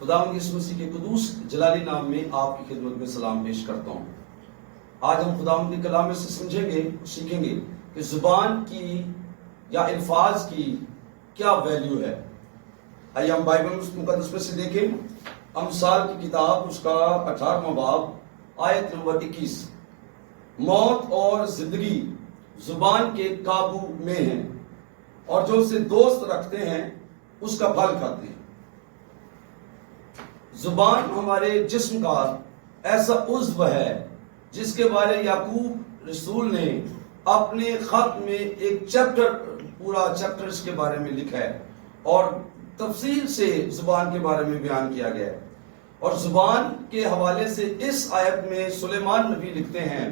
خداوند یسوع مسیح کے قدوس جلالی نام میں آپ کی خدمت میں سلام پیش کرتا ہوں۔ آج ہم خداوند کے کلام میں سے سمجھیں گے، سیکھیں گے کہ زبان کی یا الفاظ کی کیا ویلیو ہے۔ آئیے ہم بائبل مقدس میں سے دیکھیں امثال کی کتاب اس کا 18واں باب آیت نمبر 21۔ موت اور زندگی زبان کے قابو میں ہیں، اور جو اسے دوست رکھتے ہیں اس کا پھل کھاتے ہیں۔ زبان ہمارے جسم کا ایسا عضو ہے جس کے بارے یعقوب رسول نے اپنے خط میں ایک پورا چیپٹر اس کے بارے میں لکھا ہے، اور تفصیل سے زبان کے بارے میں بیان کیا گیا ہے۔ اور زبان کے حوالے سے اس آیت میں سلیمان نبی لکھتے ہیں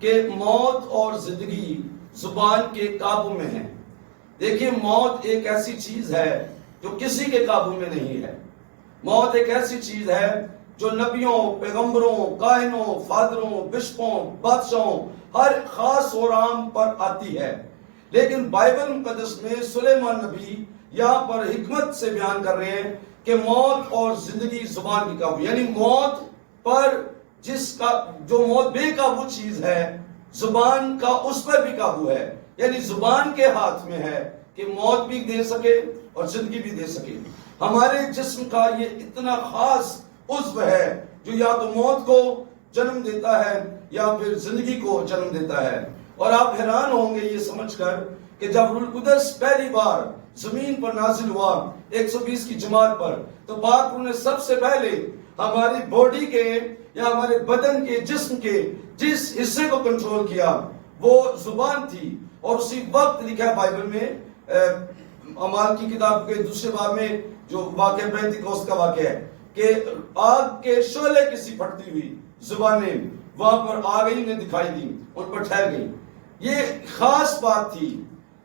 کہ موت اور زندگی زبان کے قابو میں ہیں۔ دیکھیے، موت ایک ایسی چیز ہے جو کسی کے قابو میں نہیں ہے۔ موت ایک ایسی چیز ہے جو نبیوں، پیغمبروں، کاہنوں، فادروں، بشپوں، بادشاہوں، ہر خاص اور عام پر آتی ہے۔ لیکن بائبل مقدس میں سلیمان نبی یہاں پر حکمت سے بیان کر رہے ہیں کہ موت اور زندگی زبان کی قابو، یعنی موت پر جو موت بے قابو چیز ہے، زبان کا اس پر بھی قابو ہے، یعنی زبان کے ہاتھ میں ہے کہ موت بھی دے سکے اور زندگی بھی دے سکے۔ ہمارے جسم کا یہ اتنا خاص عضو ہے جو یا تو موت کو جنم دیتا ہے یا پھر زندگی کو جنم دیتا ہے۔ اور آپ حیران ہوں گے یہ سمجھ کر کہ جب روح القدس پہلی بار زمین پر نازل ہوا 120 کی جماعت پر، تو پاک روح نے سب سے پہلے ہماری باڈی کے یا ہمارے بدن کے، جسم کے جس حصے کو کنٹرول کیا وہ زبان تھی۔ اور اسی وقت لکھا ہے بائبل میں اعمال کی کتاب کے دوسرے باب میں جو واقعہ پینتیکوست کا واقعہ ہے کہ آگ کے شعلے کی سی پھٹتی ہوئی زبانیں وہاں پر آ گئی، انہیں دکھائی دی، ان پر ٹھہر گئی۔ یہ خاص بات تھی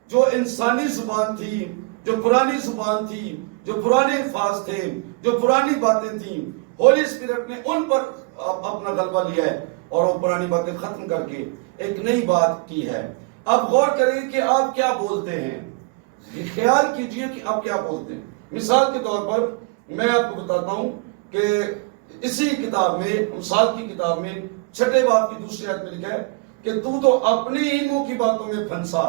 جو انسانی زبان تھی، جو پرانی زبان تھی، جو پرانے الفاظ تھے، جو پرانی باتیں تھیں، ہولی اسپرٹ نے ان پر اپنا غلبہ لیا ہے اور وہ پرانی باتیں ختم کر کے ایک نئی بات کی ہے۔ اب غور کریں کہ آپ کیا بولتے ہیں، خیال کیجئے کہ آپ کیا بولتے ہیں۔ مثال کے طور پر میں آپ کو بتاتا ہوں کہ اسی کتاب میں، امثال کی کتاب میں 6 باب کی دوسری آیت میں لکھا ہے کہ تو اپنے ہی منہ کی باتوں میں پھنسا،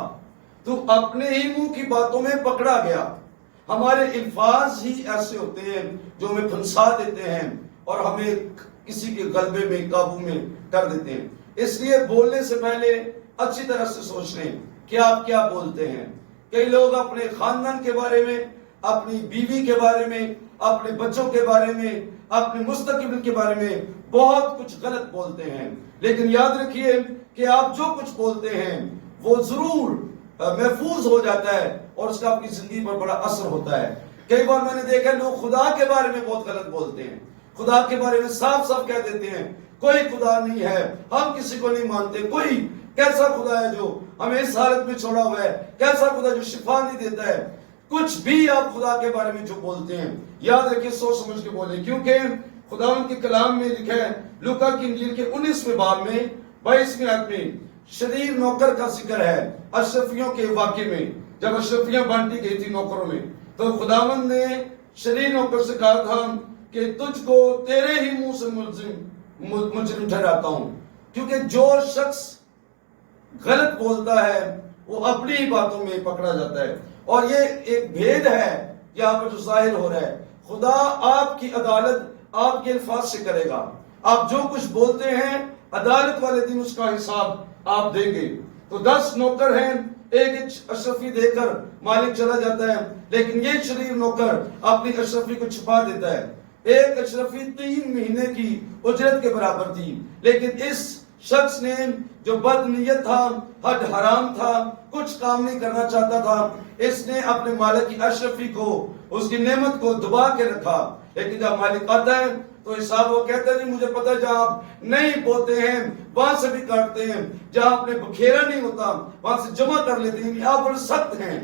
تو اپنے ہی منہ کی باتوں میں پکڑا گیا۔ ہمارے الفاظ ہی ایسے ہوتے ہیں جو ہمیں پھنسا دیتے ہیں اور ہمیں کسی کے غلبے میں، قابو میں کر دیتے ہیں۔ اس لیے بولنے سے پہلے اچھی طرح سے سوچ لیں کہ آپ کیا بولتے ہیں۔ کئی لوگ اپنے خاندان کے بارے میں، اپنی بیوی کے بارے میں، اپنے بچوں کے بارے میں، اپنے مستقبل کے بارے میں بہت کچھ غلط بولتے ہیں، لیکن یاد رکھیے کہ آپ جو کچھ بولتے ہیں وہ ضرور محفوظ ہو جاتا ہے اور اس کا آپ کی زندگی پر بڑا اثر ہوتا ہے۔ کئی بار میں نے دیکھا لوگ خدا کے بارے میں بہت غلط بولتے ہیں، خدا کے بارے میں صاف صاف کہہ دیتے ہیں کوئی خدا نہیں ہے، ہم کسی کو نہیں مانتے، کوئی کیسا خدا ہے جو ہمیں اس حالت میں چھوڑا ہوا ہے، کیسا خدا جو شفا نہیں دیتا ہے۔ کچھ بھی آپ خدا کے بارے میں جو بولتے ہیں، یاد رکھیں سوچ سمجھ کے بولیں، کیونکہ خداوند کے کلام میں لکھا ہے لوکا کی انجیل کے 19ویں باب میں 22ویں آیت میں شریر نوکر کا ذکر ہے۔ اشرفیوں کے واقعے میں جب اشرفیاں بانٹی گئی تھی نوکروں میں، تو خداوند نے شریر نوکر سے کہا تھا کہ تجھ کو تیرے ہی منہ سے مجرم ٹھہراتا ہوں، کیونکہ جو شخص غلط بولتا ہے وہ اپنی ہی باتوں میں پکڑا جاتا ہے۔ اور یہ ایک بھید ہے یہاں پر جو ظاہر ہو رہا ہے۔ خدا آپ کی عدالت آپ کے الفاظ سے کرے گا۔ آپ جو کچھ بولتے ہیں عدالت والے دن اس کا حساب آپ دیں گے۔ تو 10 نوکر ہیں، ایک اشرفی دے کر مالک چلا جاتا ہے، لیکن یہ شریر نوکر اپنی اشرفی کو چھپا دیتا ہے۔ ایک اشرفی 3 مہینے کی اجرت کے برابر تھی، لیکن اس شخص نے جو بد نیت تھا، حد حرام تھا، کچھ کام نہیں کرنا چاہتا تھا، اس نے اپنے مالک کی اشرفی کو، اس کی نعمت کو دبا کے رکھا۔ لیکن جب مالک آتا ہے تو حساب وہ کہتا ہے مجھے پتہ ہے جہاں آپ نہیں بوتے ہیں وہاں سے بھی کاٹتے ہیں، جہاں آپ نے بکھیرا نہیں ہوتا وہاں سے جمع کر لیتے ہیں۔ آپ بڑے سخت ہیں۔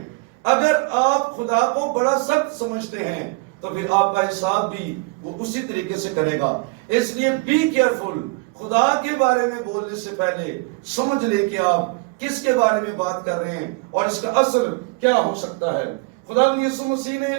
اگر آپ خدا کو بڑا سخت سمجھتے ہیں تو پھر آپ کا حساب بھی وہ اسی طریقے سے کرے گا۔ اس لیے بی کیئرفل، خدا کے بارے میں بولنے سے پہلے سمجھ لیں کہ آپ کس کے بارے میں بات کر رہے ہیں اور اس کا اثر کیا ہو سکتا ہے۔ خدا یسوع مسیح نے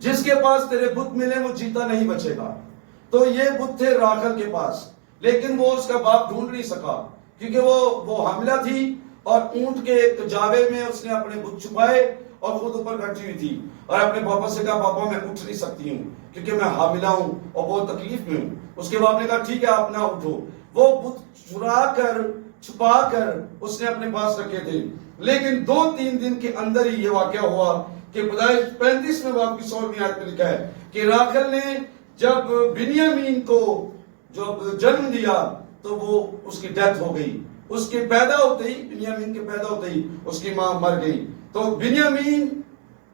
جس کے پاس تیرے بت ملے وہ جیتا نہیں بچے گا. تو یہ بت تھے راکھل کے پاس، لیکن وہ اس کا باپ ڈھونڈ نہیں سکا کیونکہ وہ حاملہ تھی اور اونٹ کے ایک جاوے میں اس نے اپنے بت چھپائے اور خود اوپر بیٹھی ہوئی تھی اور اپنے پاپا سے کہا پاپا میں اٹھ نہیں سکتی ہوں کیونکہ میں حاملہ ہوں اور بہت تکلیف میں ہوں. اس کے باپ نے کہا ٹھیک ہے آپ نہ اٹھو. وہ بت چرا کر چھپا کر اس نے اپنے پاس رکھے تھے. لیکن 2-3 دن کے اندر ہی یہ واقعہ ہوا کہ پیدائش 35 میں باپ کی 16ویں آیت میں لکھا ہے کہ راکھل نے جب بنیامین کو جب جنم دیا تو وہ اس کی ڈیتھ ہو گئی. اس کے پیدا ہوتے ہی بنیامین کے پیدا ہوتے ہی اس کی ماں مر گئی. تو بنیامین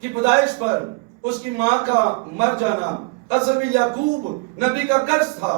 کی پیدائش پر اس کی ماں کا مر جانا اصل میں یعقوب نبی کا قرض تھا.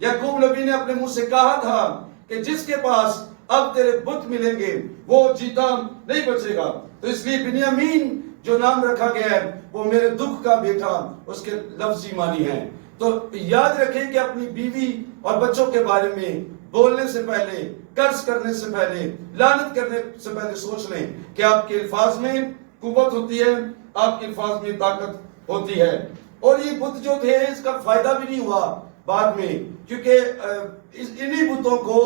یعقوب نبی نے اپنے منہ سے کہا تھا کہ جس کے پاس اب تیرے بت ملیں گے وہ جیتا نہیں بچے گا. تو اس لیے بنیامین جو نام رکھا گیا ہے وہ میرے دکھ کا بیٹا اس کے لفظی معنی ہے. تو یاد رکھیں کہ اپنی بیوی اور بچوں کے بارے میں بولنے سے پہلے، قرض کرنے سے پہلے، لعنت کرنے سے پہلے سوچ لیں کہ آپ کے الفاظ میں قوت ہوتی ہے، آپ کے الفاظ میں طاقت ہوتی ہے. اور یہ بت جو تھے اس کا فائدہ بھی نہیں ہوا بعد میں، کیونکہ انہی بتوں کو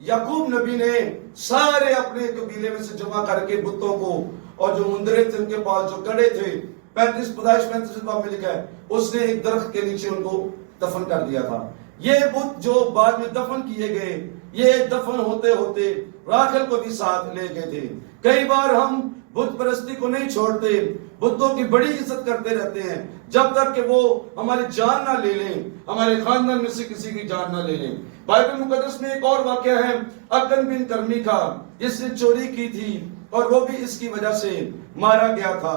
یعقوب نبی نے سارے اپنے قبیلے میں سے جمع کر کے بتوں کو، اور جو مندرے تھے ان کے پاس جو کڑے تھے، پیدائش 35 میں لکھا ہے اس نے ایک درخت کے نیچے ان کو دفن کر دیا تھا. یہ بت جو بعد میں دفن کیے گئے، یہ دفن ہوتے ہوتے راکھل کو بھی ساتھ لے گئے تھے. کئی بار ہم بت پرستی کو نہیں چھوڑتے، بتوں کی بڑی عزت کرتے رہتے ہیں جب تک کہ وہ ہماری جان نہ لے لیں، ہمارے خاندان میں سے کسی کی جان نہ لے لیں. بائبل مقدس میں ایک اور واقعہ ہے اکن بن کرمی کا، جس نے چوری کی تھی اور وہ بھی اس کی وجہ سے مارا گیا تھا.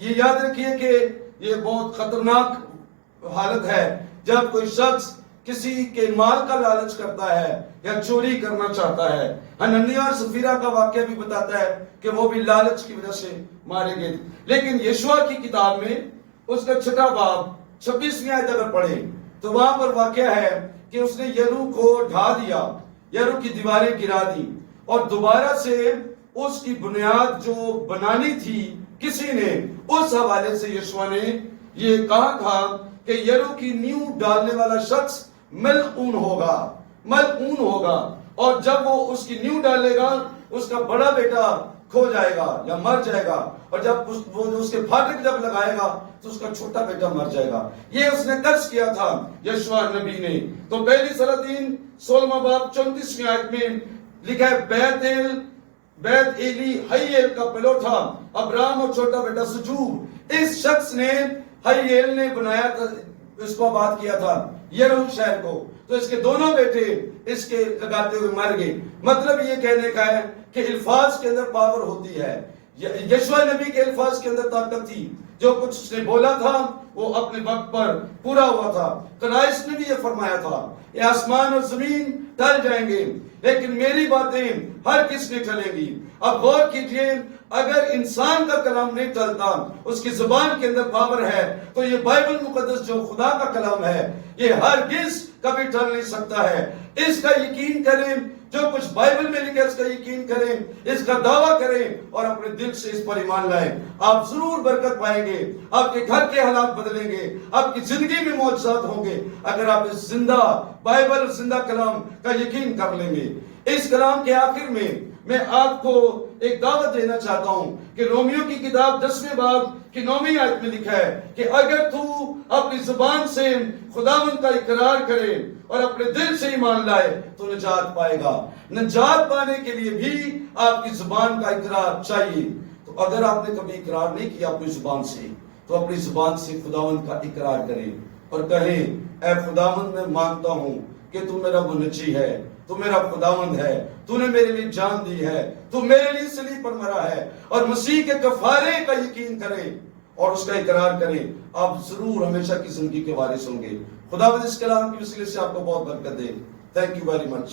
یہ یاد رکھیے کہ یہ بہت خطرناک حالت ہے جب کوئی شخص کسی کے مال کا لالچ کرتا ہے یا چوری کرنا چاہتا ہے. حنانیہ اور سفیرہ کا واقعہ بھی بتاتا ہے کہ وہ بھی لالچ کی وجہ سے مارے گئے. لیکن یشوع کی کتاب میں اس کا 6واں باب 26ویں آیت اگر پڑھیں تو وہاں پر واقعہ ہے کہ اس نے یرو کو ڈھا دیا، یرو کی دیواریں گرا دی اور دوبارہ سے اس کی بنیاد جو بنانی تھی کسی نے، اس حوالے سے یشوع نے یہ کہا تھا کہ یرو کی نیو ڈالنے والا شخص ملعون ہوگا، ملعون ہوگا. اور جب وہ اس کی نیو ڈالے گا اس کا بڑا بیٹا کھو جائے گا یا مر جائے گا، اور جب وہ اس کے پھاٹک جب لگائے گا تو اس کا چھوٹا بیٹا مر جائے گا. یہ اس نے قرض کیا تھا یشوع نبی نے. تو پہلی سلاطین 16واں باب 34ویں آیت میں لکھا ہے بیت ایلی ہیل کا پلو تھا، ابرام اور چھوٹا بیٹا سجوب. اس شخص نے ہیل نے بنایا تھا، اس کو آباد کیا تھا یرو شہر کو. تو اس کے دونوں بیٹے اس کے لگاتے ہوئے مر گئے. مطلب یہ کہنے کا ہے کہ الفاظ کے اندر پاور ہوتی ہے. یشوع نبی کے الفاظ کے اندر طاقت تھی. جو کچھ اس نے بولا تھا وہ اپنے وقت پر پورا ہوا تھا. کرائسٹ نے بھی یہ فرمایا تھا یہ آسمان اور زمین ٹل جائیں گے لیکن میری باتیں ہر کس نے ٹلیں گی. اب غور کیجئے، اگر انسان کا کلام نہیں ٹلتا، اس کی زبان کے اندر پاور ہے، تو یہ بائبل مقدس جو خدا کا کلام ہے یہ ہرگز کبھی ٹل نہیں سکتا ہے. اس کا یقین کریں، جو کچھ بائبل میں لکھا ہے اس کا یقین کریں، اس کا دعویٰ کریں اور اپنے دل سے اس پر ایمان لائیں. آپ ضرور برکت پائیں گے، آپ کے گھر کے حالات بدلیں گے، آپ کی زندگی میں معجزات ہوں گے اگر آپ اس زندہ بائبل، زندہ کلام کا یقین کر لیں گے. اس کلام کے آخر میں آپ کو ایک دعوت دینا چاہتا ہوں کہ رومیو کی کتاب 10ویں باب کی 9ویں آیت میں لکھا ہے کہ اگر تو اپنی زبان سے خداوند کا اقرار کرے اور اپنے دل سے ایمان لائے تو نجات پائے گا. نجات پانے کے لیے بھی آپ کی زبان کا اقرار چاہیے. تو اگر آپ نے کبھی اقرار نہیں کیا اپنی زبان سے تو اپنی زبان سے خداوند کا اقرار کریں اور کہیں اے خداوند میں مانتا ہوں کہ تو میرا منجی ہے، تو میرا خداوند ہے، تو نے میرے لیے جان دی ہے، تو میرے لیے صلیب پر مرا ہے. اور مسیح کے کفارے کا یقین کریں اور اس کا اقرار کریں، آپ ضرور ہمیشہ کی زندگی کے وارث ہوں گے. خداوند اس کلام کی وسیلے سے آپ کو بہت برکت دے. Thank you very much.